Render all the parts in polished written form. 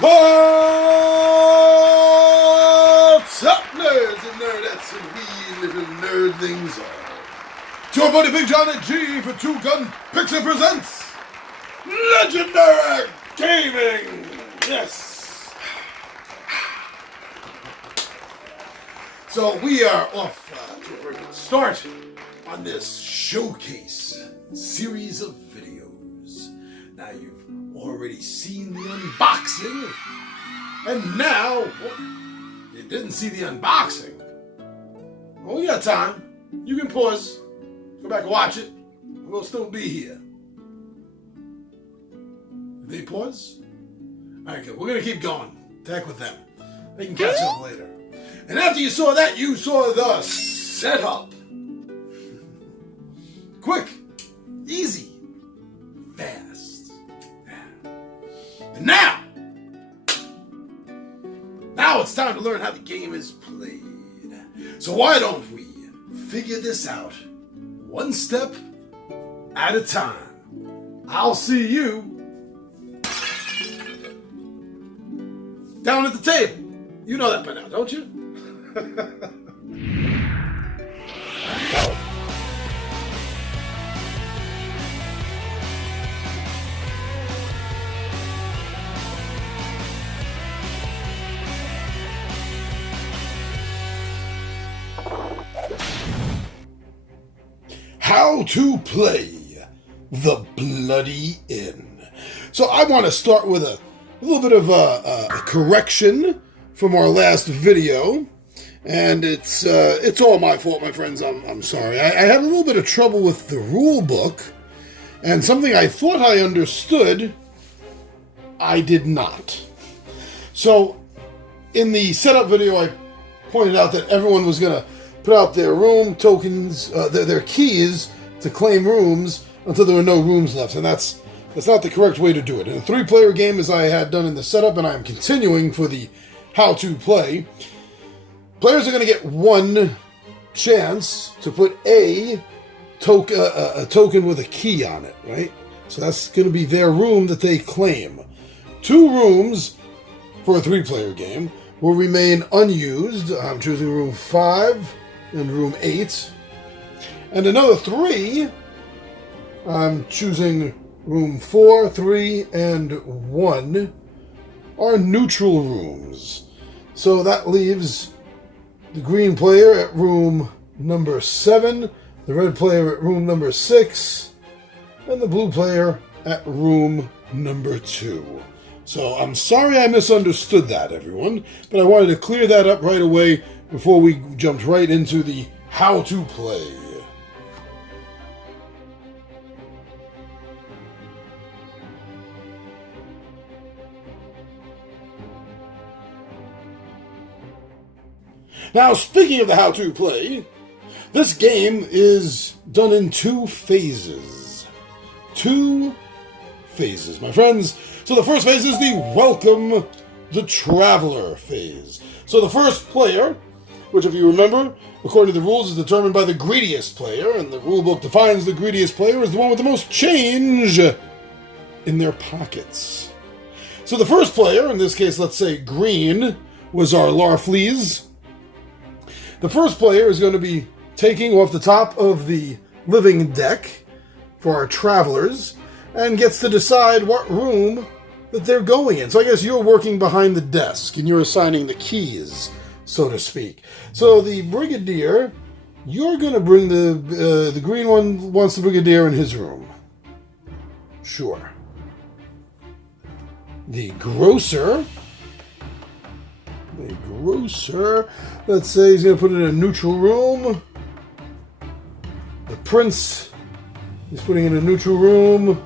What's up, nerds and nerdettes and wee little nerdlings all? It's your buddy Big John and G for Two Gun Pixie presents Legendary Gaming! Yes! So we are off to a very good start on this showcase series of videos. Now you've already seen the unboxing, and now you didn't see the unboxing. Well, we got time. You can pause, go back and watch it. We'll still be here. Did they pause? All right, good. We're gonna keep going. Heck with them. They can catch up later. And after you saw that, you saw the setup. Quick, easy, fast. And now it's time to learn how the game is played. So why don't we figure this out one step at a time? I'll see you down at the table. You know that by now, don't you? How to play the Bloody Inn. So I want to start with a little bit of a correction from our last video, and it's all my fault, my friends. I'm sorry. I had a little bit of trouble with the rule book, and something I thought I understood, I did not. So in the setup video, I pointed out that everyone was going to put out their room tokens, their keys to claim rooms until there were no rooms left, and that's not the correct way to do it. In a 3-player game, as I had done in the setup, and I am continuing for the how to play, players are going to get one chance to put a token with a key on it, right? So that's going to be their room that they claim. 2 rooms for a 3-player game will remain unused. I'm choosing room 5 and room 8. And another 3, I'm choosing room 4, 3, and 1 are neutral rooms. So that leaves the green player at room number 7, the red player at room number 6, and the blue player at room number 2. So I'm sorry I misunderstood that, everyone, but I wanted to clear that up right away before we jumped right into the how to play. Now, speaking of the how to play, this game is done in 2 phases. 2 phases, my friends. So the first phase is the Welcome the Traveler phase. So the first player, which if you remember, according to the rules, is determined by the greediest player, and the rulebook defines the greediest player as the one with the most change in their pockets. So the first player, in this case, let's say green, was our Larfleeze. The first player is going to be taking off the top of the living deck for our travelers and gets to decide what room that they're going in. So I guess you're working behind the desk and you're assigning the keys, so to speak. So the Brigadier, you're going to bring the green one wants the Brigadier in his room. Sure. The Grocer, let's say he's going to put it in a neutral room. The Prince, he's putting in a neutral room.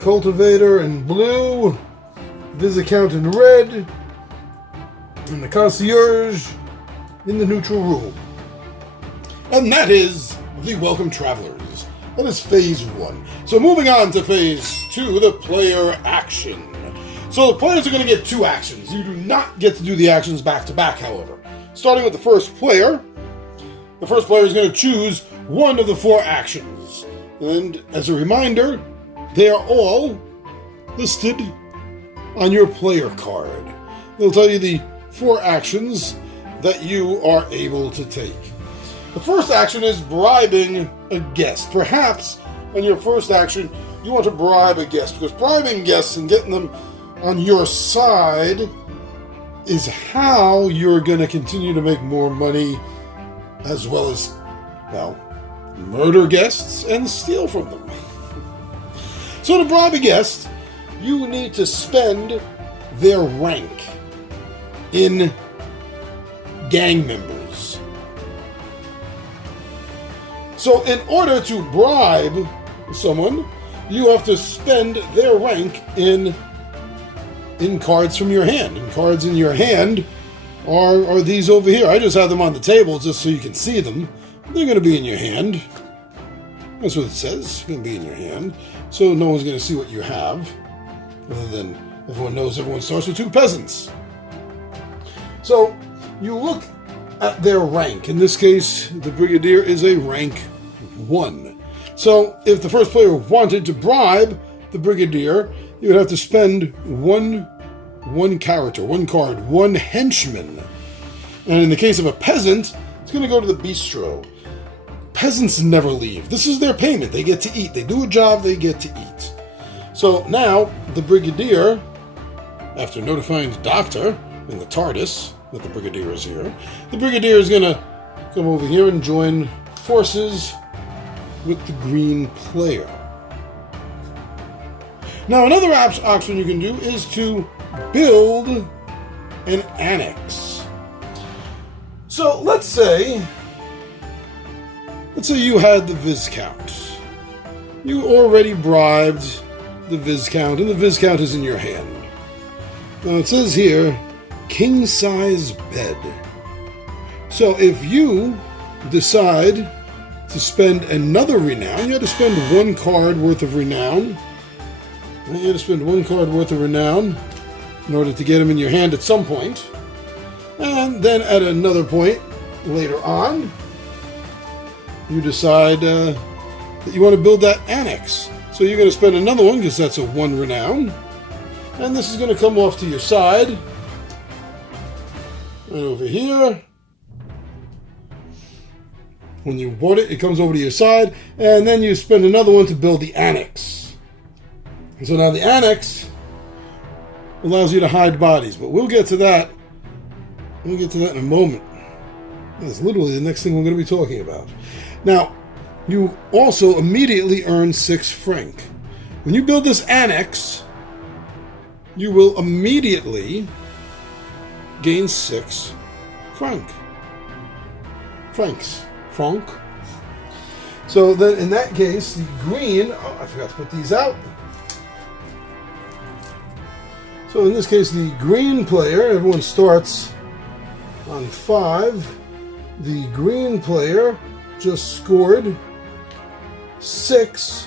Cultivator in blue. Viscount in red. And the Concierge in the neutral room. And that is the Welcome Travelers. That is phase 1. So moving on to phase 2, the player action. So the players are going to get 2 actions. You do not get to do the actions back to back, however. Starting with the first player is going to choose one of the 4 actions. And as a reminder, they are all listed on your player card. It'll tell you the 4 actions that you are able to take. The first action is bribing a guest. Perhaps on your first action, you want to bribe a guest, because bribing guests and getting them on your side is how you're going to continue to make more money, as well as, well, murder guests and steal from them. So to bribe a guest, you need to spend their rank in gang members. So in order to bribe someone, you have to spend their rank in cards from your hand. And cards in your hand are these over here. I just have them on the table just so you can see them. They're going to be in your hand. That's what it says. It's going to be in your hand. So no one's going to see what you have. Other than everyone knows everyone starts with 2 peasants. So you look at their rank. In this case, the Brigadier is a rank 1. So if the first player wanted to bribe the Brigadier, you would have to spend one character, 1 card, 1 henchman. And in the case of a peasant, it's going to go to the bistro. Peasants never leave. This is their payment. They get to eat. They do a job, they get to eat. So now, the Brigadier, after notifying the doctor in the TARDIS that the Brigadier is here, the Brigadier is going to come over here and join forces with the green player. Now, another option you can do is to build an annex. So let's say you had the Viscount. You already bribed the Viscount, and the Viscount is in your hand. Now it says here, king-size bed. So if you decide to spend another renown, you have to spend 1 card worth of renown. You have to spend 1 card worth of renown in order to get him in your hand at some point. And then at another point later on, you decide that you want to build that annex. So you're going to spend another one, because that's a 1 renown. And this is going to come off to your side. Right over here. When you bought it, it comes over to your side. And then you spend another one to build the annex. And so now the annex allows you to hide bodies. But we'll get to that. We'll get to that in a moment. That's literally the next thing we're going to be talking about. Now, you also immediately earn 6 franc. When you build this annex, you will immediately gain 6 franc. Francs. Franc. So then in that case, the green, oh, I forgot to put these out. So in this case, the green player, everyone starts on 5. The green player just scored 6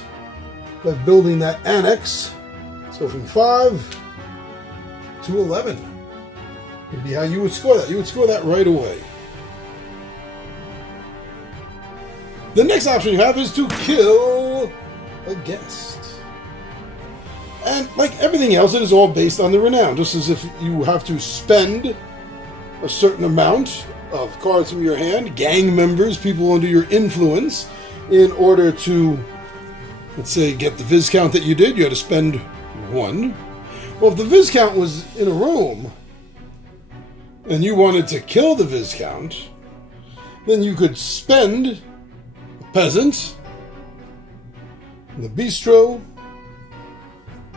by building that annex. So from 5 to 11 would be how you would score that. You would score that right away. The next option you have is to kill a guest. And like everything else, it is all based on the renown. Just as if you have to spend a certain amount of cards from your hand, gang members, people under your influence, in order to, let's say, get the Viscount that you did, you had to spend 1. Well, if the Viscount was in a room and you wanted to kill the Viscount, then you could spend a peasant in the bistro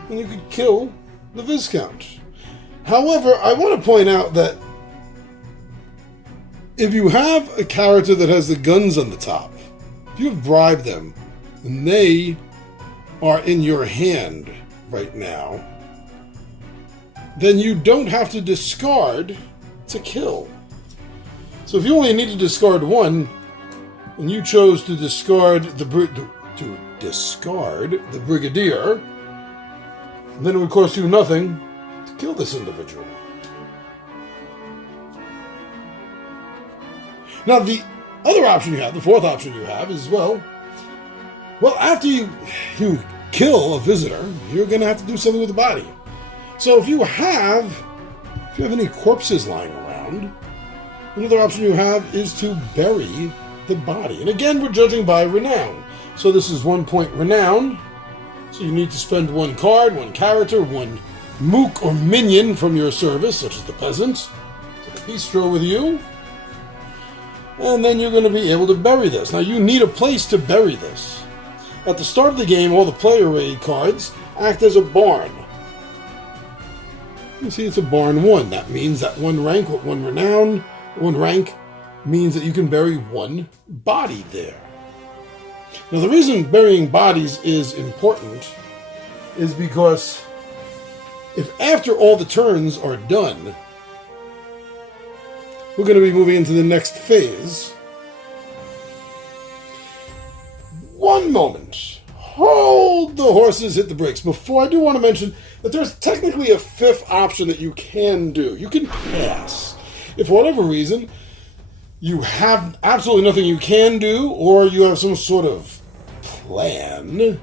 and you could kill the Viscount. However, I want to point out that if you have a character that has the guns on the top, if you have bribed them, and they are in your hand right now, then you don't have to discard to kill. So if you only need to discard 1, and you chose to discard the Brigadier, then it would cost you nothing to kill this individual. Now, the other option you have, the 4th option you have, is, well, after you kill a visitor, you're going to have to do something with the body. So if you have any corpses lying around, another option you have is to bury the body. And again, we're judging by renown. So this is 1 point renown. So you need to spend 1 card, 1 character, 1 mook or minion from your service, such as the peasant, to the bistro with you. And then you're going to be able to bury this. Now you need a place to bury this. At the start of the game, all the player aid cards act as a barn. You see, it's a barn 1. That means that 1 rank with 1 renown, 1 rank means that you can bury 1 body there. Now, the reason burying bodies is important is because if after all the turns are done, we're going to be moving into the next phase. One moment. Hold the horses, hit the brakes. Before, I do want to mention that there's technically a 5th option that you can do. You can pass. If for whatever reason you have absolutely nothing you can do, or you have some sort of plan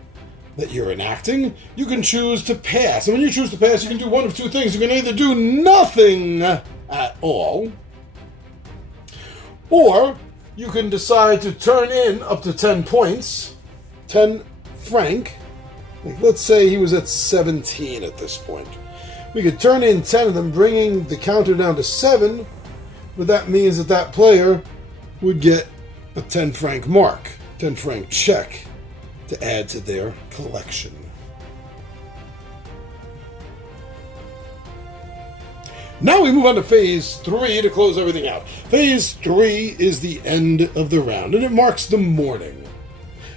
that you're enacting, you can choose to pass. And when you choose to pass, you can do one of 2 things. You can either do nothing at all, or you can decide to turn in up to 10 points, 10 franc. Like, let's say he was at 17 at this point. We could turn in 10 of them, bringing the counter down to 7, but that means that that player would get a 10 franc mark, 10 franc check to add to their collection. Now we move on to Phase 3 to close everything out. Phase 3 is the end of the round, and it marks the morning.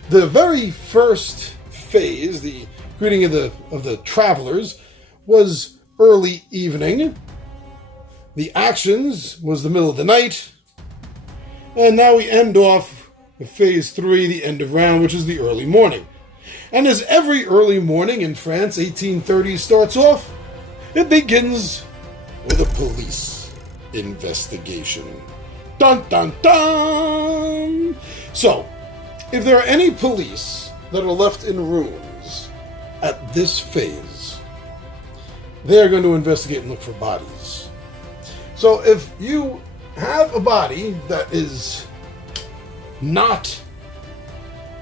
The very first phase, the greeting of the travelers, was early evening. The actions was the middle of the night. And now we end off with Phase 3, the end of round, which is the early morning. And as every early morning in France, 1830 starts off, it begins with a police investigation. Dun dun dun! So, if there are any police that are left in rooms at this phase, they are going to investigate and look for bodies. So if you have a body that is not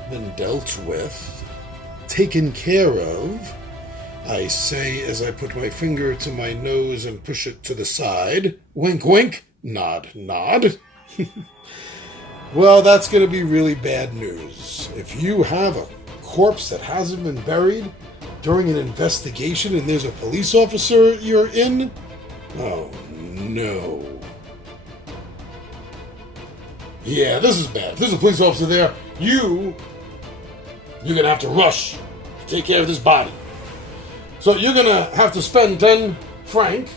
been dealt with, taken care of, I say as I put my finger to my nose and push it to the side, wink wink, nod nod, well, that's going to be really bad news. If you have a corpse that hasn't been buried during an investigation and there's a police officer you're in, oh no. Yeah, this is bad. If there's a police officer there, you're going to have to rush to take care of this body. So you're going to have to spend 10 franc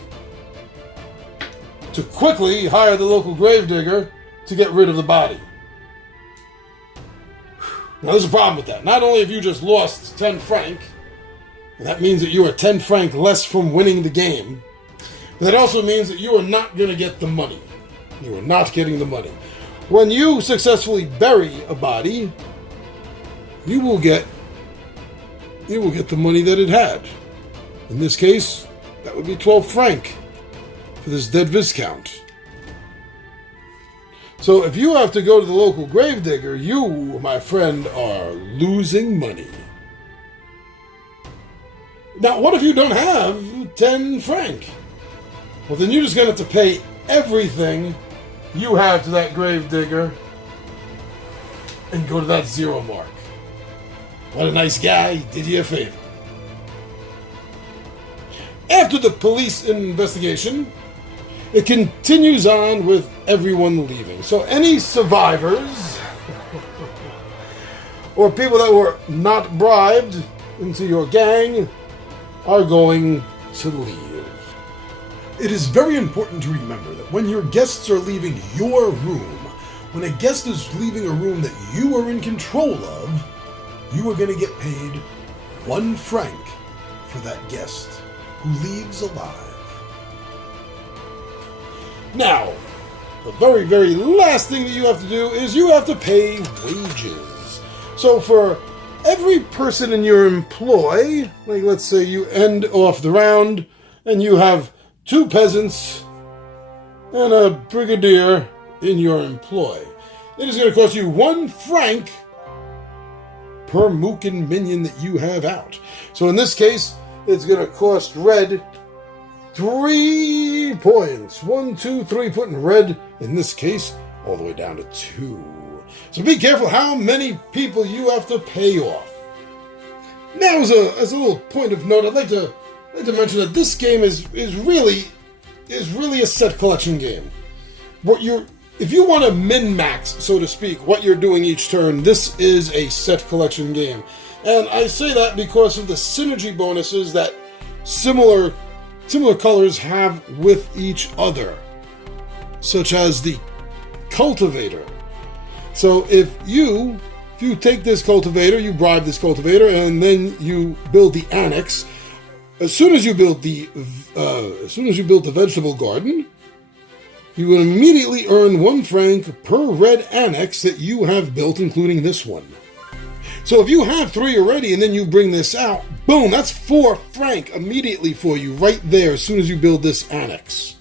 to quickly hire the local gravedigger to get rid of the body. Now, there's a problem with that. Not only have you just lost 10 franc, and that means that you are 10 franc less from winning the game, but that also means that you are not going to get the money. You are not getting the money. When you successfully bury a body, you will get the money that it had. In this case, that would be 12 franc for this dead Viscount. So if you have to go to the local gravedigger, you, my friend, are losing money. Now, what if you don't have 10 franc? Well, then you're just going to have to pay everything you have to that gravedigger and go to that 0 mark. What a nice guy, he did you a favor. After the police investigation, it continues on with everyone leaving. So any survivors or people that were not bribed into your gang are going to leave. It is very important to remember that when your guests are leaving your room, when a guest is leaving a room that you are in control of, you are going to get paid 1 franc for that guest who leaves alive. Now, the very, very last thing that you have to do is you have to pay wages. So for every person in your employ, like let's say you end off the round and you have 2 peasants and a brigadier in your employ. It is going to cost you 1 franc per Mookin minion that you have out. So in this case, it's going to cost red 3 points. 1, 2, 3, putting red, in this case, all the way down to 2. So be careful how many people you have to pay off. Now, as a little point of note, I'd like to mention that this game is really a set collection game. If you want to min-max, so to speak, what you're doing each turn, this is a set collection game. And I say that because of the synergy bonuses that similar colors have with each other, such as the cultivator. So if you take this cultivator, you bribe this cultivator, and then you build the annex. As soon as you build the vegetable garden, you will immediately earn 1 franc per red annex that you have built, including this one. So if you have 3 already, and then you bring this out, boom, that's 4 franc immediately for you right there as soon as you build this annex.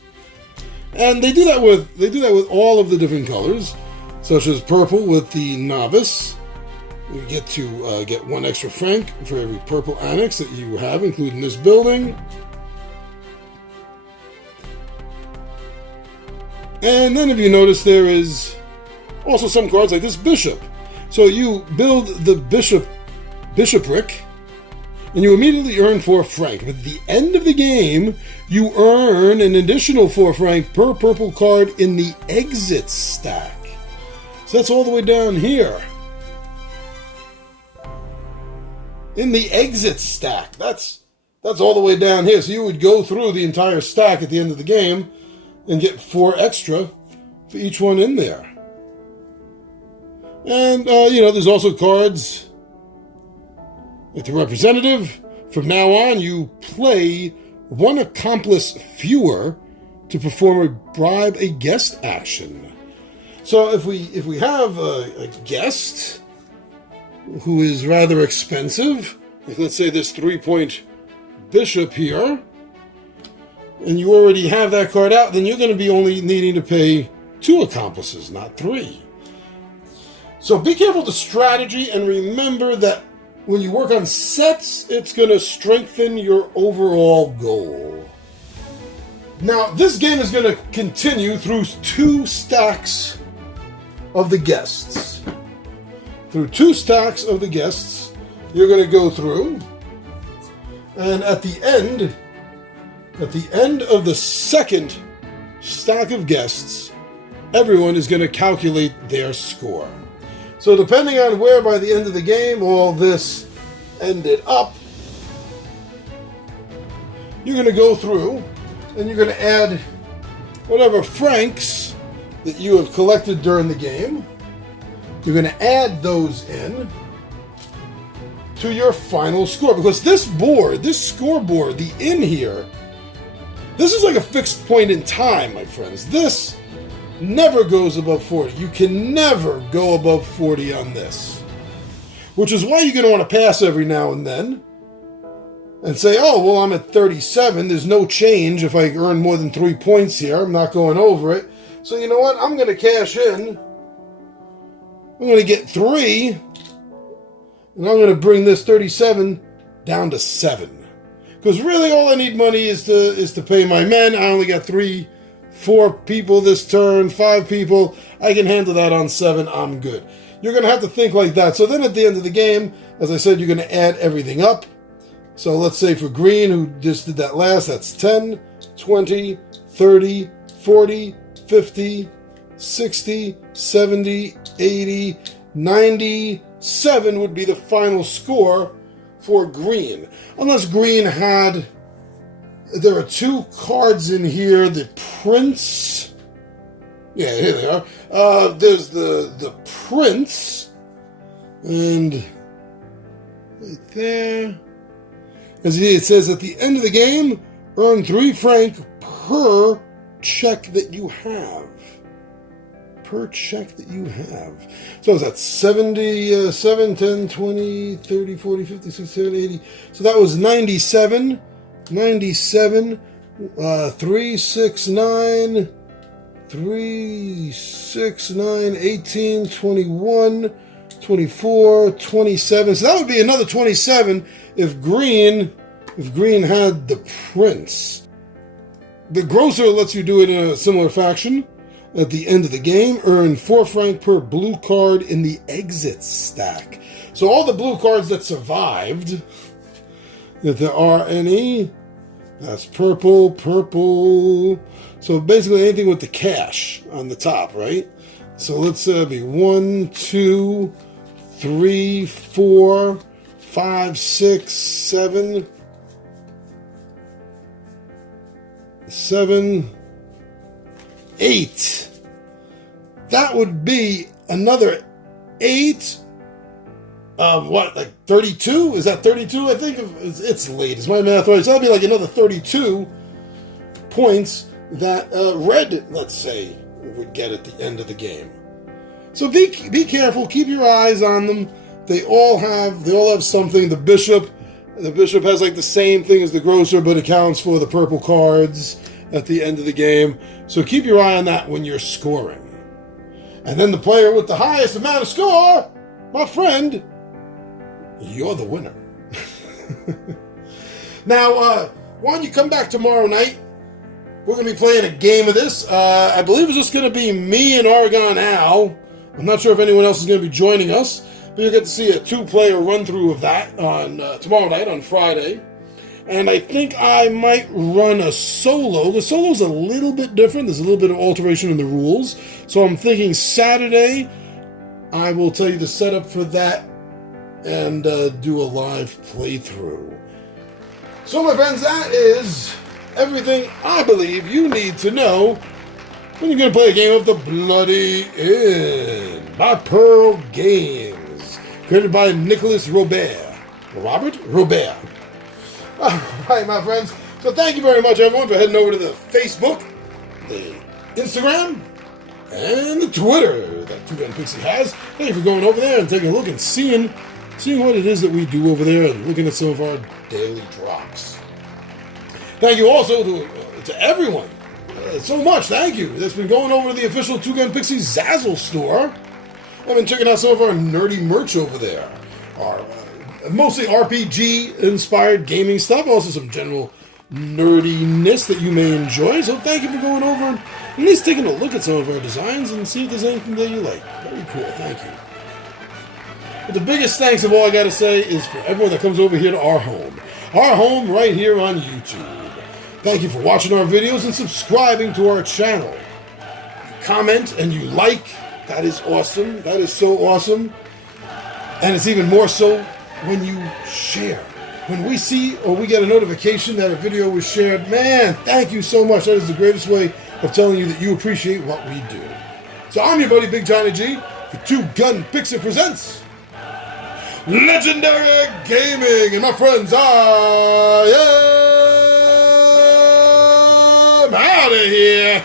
And they do that with all of the different colors, such as purple with the novice. You get to get 1 extra franc for every purple annex that you have, including this building. And then if you notice, there is also some cards like this bishop. So you build the bishopric, and you immediately earn 4 franc. But at the end of the game, you earn an additional 4 franc per purple card in the exit stack. So that's all the way down here. In the exit stack. That's all the way down here. So you would go through the entire stack at the end of the game and get 4 extra for each one in there. And, there's also cards like the representative. From now on, you play 1 accomplice fewer to perform a bribe a guest action. So if we have a guest who is rather expensive, like let's say this 3-point bishop here, and you already have that card out, then you're going to be only needing to pay 2 accomplices, not 3. So be careful with the strategy, and remember that when you work on sets, it's going to strengthen your overall goal. Now, this game is going to continue through 2 stacks of the guests. Through 2 stacks of the guests, you're going to go through, and at the end of the second stack of guests, everyone is going to calculate their score. So depending on where by the end of the game all this ended up, you're going to go through and you're going to add whatever francs that you have collected during the game. You're going to add those in to your final score. Because this scoreboard, the in here, this is like a fixed point in time, my friends. This never goes above 40. You can never go above 40 on this. Which is why you're going to want to pass every now and then and say, oh, well, I'm at 37. There's no change if I earn more than 3 points here. I'm not going over it. So you know what? I'm going to cash in. I'm going to get 3. And I'm going to bring this 37 down to 7. Because really all I need money is to pay my men. I only got 4 people this turn, 5 people. I can handle that on 7. I'm good. You're going to have to think like that. So then at the end of the game, as I said, you're going to add everything up. So let's say for green, who just did that last, that's 10, 20, 30, 40, 50, 60, 70, 80, 97 would be the final score for green. Unless green had... There are 2 cards in here. The Prince. Yeah, here they are. There's the Prince. And right there. As it says at the end of the game, earn 3 franc per check that you have. Per check that you have. So is that 77, 10, 20, 30, 40, 50, 60, 70, 80. So that was 97. 97 3, 6, 9, 3, 6, 9, 18, 21, 24, 27. So that would be another 27 if green had the prince. The grocer lets you do it in a similar fashion. At the end of the game, earn 4 franc per blue card in the exit stack. So all the blue cards that survived, if there are any, that's purple. So basically anything with the cash on the top, right? So let's be 1, 2, 3, 4, 5, 6, 7, 8. That would be another 8. What, like 32? Is that 32? I think it's late. Is my math right? So that'd be like another 32 points that red, let's say, would get at the end of the game. So be careful. Keep your eyes on them. They all have something. The bishop has like the same thing as the grocer, but accounts for the purple cards at the end of the game. So keep your eye on that when you're scoring. And then the player with the highest amount of score, my friend, you're the winner. Now, why don't you come back tomorrow night? We're going to be playing a game of this. I believe it's just going to be me and Oregon Al. I'm not sure if anyone else is going to be joining us, but you'll get to see a 2-player run-through of that on tomorrow night, on Friday. And I think I might run a solo. The solo's a little bit different. There's a little bit of alteration in the rules. So I'm thinking Saturday, I will tell you the setup for that and do a live playthrough. So, my friends, that is everything I believe you need to know when you're going to play a game of The Bloody Inn by Pearl Games, created by Nicholas Robert. Robert? Robert. All right, my friends. So thank you very much, everyone, for heading over to the Facebook, the Instagram, and the Twitter that Two Gun Pixie has. Thank you for going over there and taking a look and seeing what it is that we do over there and looking at some of our daily drops. Thank you also to everyone. So much, thank you. That's been going over to the official Two Gun Pixie Zazzle store. I've been checking out some of our nerdy merch over there. Our mostly RPG-inspired gaming stuff, also some general nerdiness that you may enjoy. So thank you for going over and at least taking a look at some of our designs and see if there's anything that you like. Very cool, thank you. But the biggest thanks of all I got to say is for everyone that comes over here to our home right here on YouTube. Thank you for watching our videos and subscribing to our channel. You comment and you like. That is awesome. That is so awesome. And it's even more so when you share. When we see or we get a notification that a video was shared, man, thank you so much. That is the greatest way of telling you that you appreciate what we do. So I'm your buddy Big Johnny G for Two Gun Pixie presents Legendary Gaming. And my friends, I am out of here.